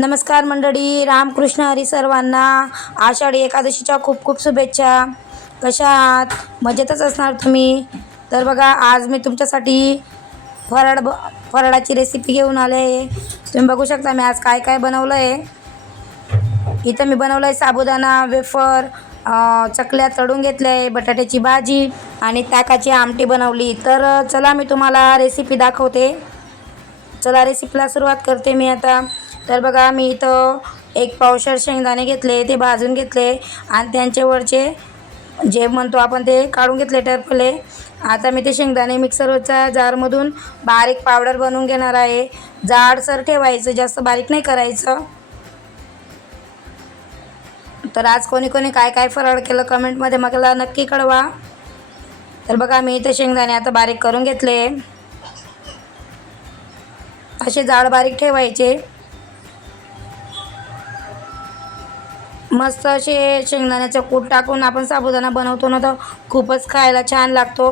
नमस्कार मंडळी, रामकृष्ण हरी सर्वांना. आषाढी एकादशीच्या खूप खूप शुभेच्छा. कशा आहात? मजेतच असणार तुम्ही. तर बघा, आज मी तुमच्यासाठी फराळाची रेसिपी घेऊन आले आहे. तुम्ही बघू शकता मी आज काय काय बनवलं आहे. इथं मी बनवलं आहे साबुदाणा वेफर, चकल्या तळून घेतल्या आहे, बटाट्याची भाजी आणि ताकाची आमटी बनवली. तर चला मी तुम्हाला रेसिपी दाखवते. चला रेसिपीला सुरुवात करते मी आता. तर बघा, मी इथं एक पावशेर शेंगदाणे घेतले, ते भाजून घेतले आणि त्यांचे वरचे जे म्हणतो आपण ते काढून घेतले टरफले. आता मी ते शेंगदाणे मिक्सरच्या जारमधून बारीक पावडर बनवून घेणार आहे. जाडसर ठेवायचं, जास्त बारीक नाही करायचं. तर आज कोणी कोणी काय काय फराळ केलं कमेंटमध्ये मला नक्की कळवा. तर बघा, मी इथे शेंगदाणे आता बारीक करून घेतले. असे जाड बारीक ठेवायचे. मस्त असे शेंगदाण्याचं कूट टाकून आपण साबुदाणा बनवतो ना, तर खूपच खायला छान लागतो.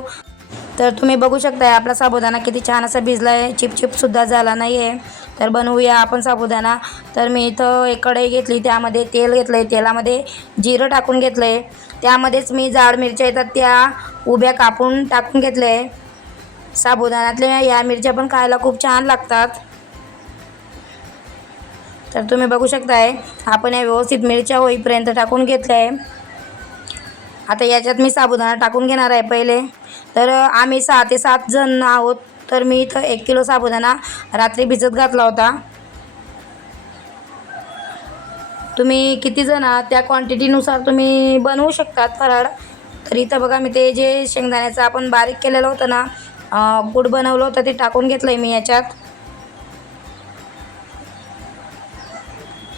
तर तुम्ही बघू शकता आपला साबुदाणा किती छान असा भिजला आहे, चिपचिपसुद्धा झाला नाही आहे. तर बनवूया आपण साबुदाणा. तर मी इथं एक कढई घेतली, त्यामध्ये तेल घेतलं आहे. तेलामध्ये जिरं टाकून घेतलं आहे. त्यामध्येच मी जाड मिरच्या येतात त्या उभ्या कापून टाकून घेतले आहे. साबुदाण्यातल्या या मिरच्या पण खायला खूप छान लागतात. तर तुम्ही बघू शकताय आपण या व्यवस्थित मिरच्या होईपर्यंत टाकून घेतल्या आहे. आता याच्यात मी साबुदाणा टाकून घेणार आहे पहिले. तर आम्ही 6 ते 7 जण आहोत. तर मी इथं 1 किलो साबुदाणा रात्री भिजत घातला होता. तुम्ही किती जण आहात त्या क्वांटिटीनुसार तुम्ही बनवू शकतात फराळ. तर इथं बघा, मी ते जे शेंगदाण्याचं आपण बारीक केलेलं होतं ना, कूट बनवलं होतं, ते टाकून घेतलं आहे मी याच्यात.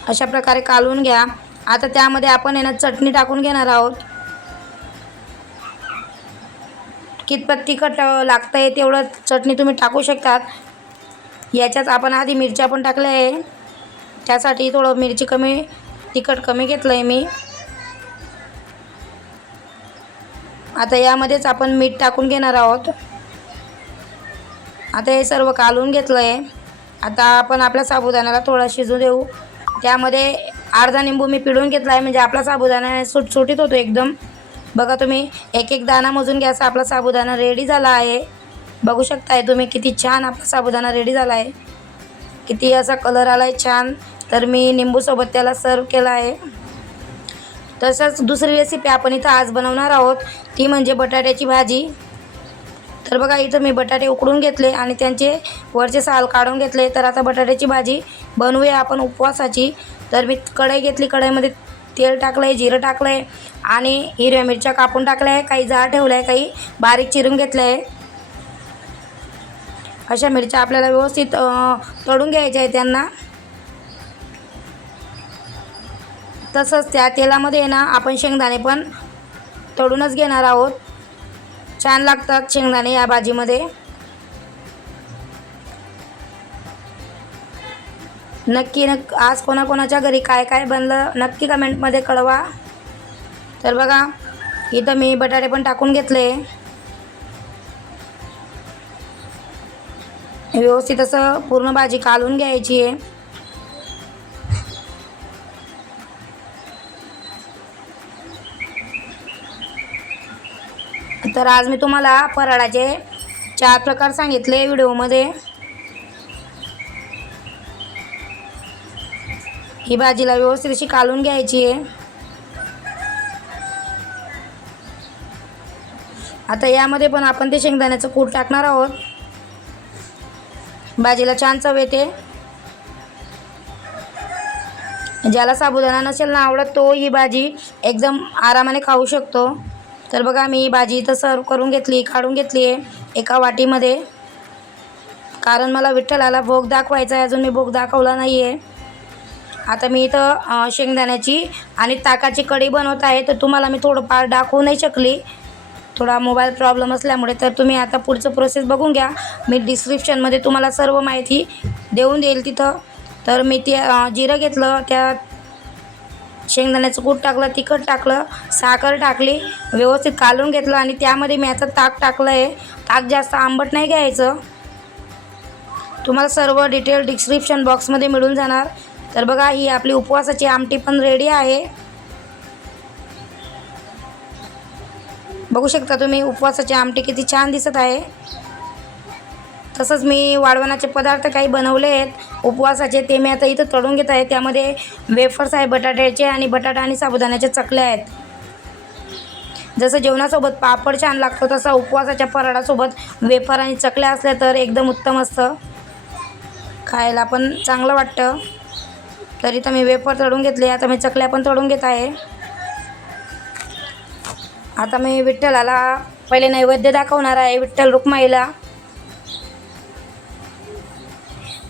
अशा प्रकारे कालवून घ्या. आता त्यामध्ये आपण आहे ना चटणी टाकून घेणार आहोत. कितपत तिखट लागतं आहे तेवढं चटणी तुम्ही टाकू शकतात. याच्यात आपण आधी मिरच्या पण टाकल्या आहे, त्यासाठी थोडं मिरची कमी, तिखट कमी घेतलं आहे मी. आता यामध्येच आपण मीठ टाकून घेणार आहोत. आता हे सर्व कालवून घेतलं आहे. आता आपण आपल्या साबुदाण्याला थोडा शिजू देऊ. त्यामध्ये अर्धा लिंबू मी पिळून घेतला आहे, म्हणजे आपला साबुदाणा सुटसुटीत होतो एकदम. बघा, तुम्ही एक एक दाणा मोजून घ्या. आपला साबुदाणा रेडी झाला आहे. बघू शकताय तुम्ही किती छान आपला साबुदाणा रेडी झाला आहे, किती असा कलर आला आहे छान. तर मी लिंबूसोबत त्याला सर्व केला आहे. तसंच दुसरी रेसिपी आपण इथं आज बनवणार आहोत, ती म्हणजे बटाट्याची भाजी. तर बघा, इथं मी बटाटे उकडून घेतले आणि त्यांचे वरचे साल काढून घेतले. तर आता बटाट्याची भाजी बनवूया आपण उपवासाची. तर मी कढई घेतली, कढईमध्ये तेल टाकलं आहे, जिरं टाकलं आहे आणि हिरव्या मिरच्या कापून टाकल्या आहे. काही जाड ठेवल्या आहे, काही बारीक चिरून घेतल्या आहे. अशा मिरच्या आपल्याला व्यवस्थित तळून घ्यायच्या आहे त्यांना. तसंच त्या तेलामध्ये ना आपण शेंगदाणे पण तळूनच घेणार आहोत. छान लागतात शेंगदाणे या भाजीमध्ये. नक्की आज कोणाकोणाच्या घरी काय काय बनलं नक्की कमेंटमध्ये कळवा. तर बघा, इथं मी बटाटे पण टाकून घेतले. व्यवस्थित असं पूर्ण भाजी कालवून घ्यायची आहे. तर आज मी तुम्हाला फराळाचे 4 प्रकार सांगितले व्हिडिओमध्ये. ही भाजीला व्यवस्थित अशी कालवून घ्यायची आहे. आता यामध्ये पण आपण ते शेंगदाण्याचं कूट टाकणार आहोत. भाजीला छान चव येते. ज्याला साबुदाणा नसेल ना आवडत, तो ही भाजी एकदम आरामाने खाऊ शकतो. तर बघा, मी ही भाजी इथं सर्व करून घेतली, काढून घेतली आहे एका वाटीमध्ये. कारण मला विठ्ठलाला भोग दाखवायचा आहे, अजून मी भोग दाखवला नाही आहे. आता मी इथं शेंगदाण्याची आणि ताकाची कढी बनवत आहे. तर तुम्हाला मी थोडंफार दाखवू नाही शकली, थोडा मोबाईल प्रॉब्लेम असल्यामुळे. तर तुम्ही आता पुढचं प्रोसेस बघून घ्या. मी डिस्क्रिप्शनमध्ये तुम्हाला सर्व माहिती देऊन देईल तिथं. तर मी ते जिरं घेतलं, त्यात शेंगदाण्याचं कूट टाकलं, तिखट टाकलं, साखर टाकली, व्यवस्थित कालवून घेतलं आणि त्यामध्ये मी आता ताक टाकलं आहे. ताक जास्त आंबट नाही घ्यायचं. तुम्हाला सर्व डिटेल डिस्क्रिप्शन बॉक्समध्ये मिळून जाणार. तर बघा ही आपली उपवासाची आमटी पण रेडी आहे. बघू शकता तुम्ही उपवासाची आमटी किती छान दिसत आहे. तसंच मी वाळवणाचे पदार्थ काही बनवले आहेत उपवासाचे, ते मी आता इथं तळून घेत आहे. त्यामध्ये वेफर्स आहे बटाट्याचे आणि बटाटा आणि साबुदाण्याच्या चकल्या आहेत. जसं जेवणासोबत पापड छान लागतो तसं उपवासाच्या फराळासोबत वेफर आणि चकल्या असल्या तर एकदम उत्तम असतं, खायला पण चांगलं वाटतं. तरी तर मी वेफर तळून घेतले, आता मी चकल्या पण तळून घेत आहे. आता मी विठ्ठलाला पहिले नैवेद्य दाखवणार आहे, विठ्ठल रुक्माईला.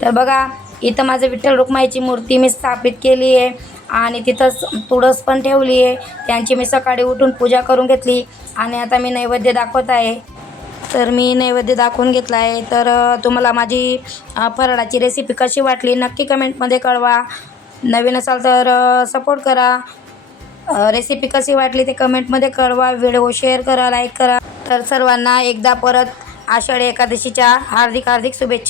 तर बघा इथं माझं विठ्ठल रुक्माईची मूर्ती मी स्थापित केली आहे आणि तिथंच तुळस पण ठेवली आहे. त्यांची मी सकाळी उठून पूजा करून घेतली आणि आता मी नैवेद्य दाखवत आहे. तर मी नैवेद्य दाखवून घेतला आहे. तर तुम्हाला माझी फराळाची रेसिपी कशी वाटली नक्की कमेंटमध्ये कळवा. नवीन असाल तर सपोर्ट करा. रेसिपी कशी वाटली ते कमेंटमध्ये कळवा. व्हिडिओ शेअर करा, लाईक करा. तर सर्वांना एकदा परत आषाढी एकादशीच्या हार्दिक शुभेच्छा.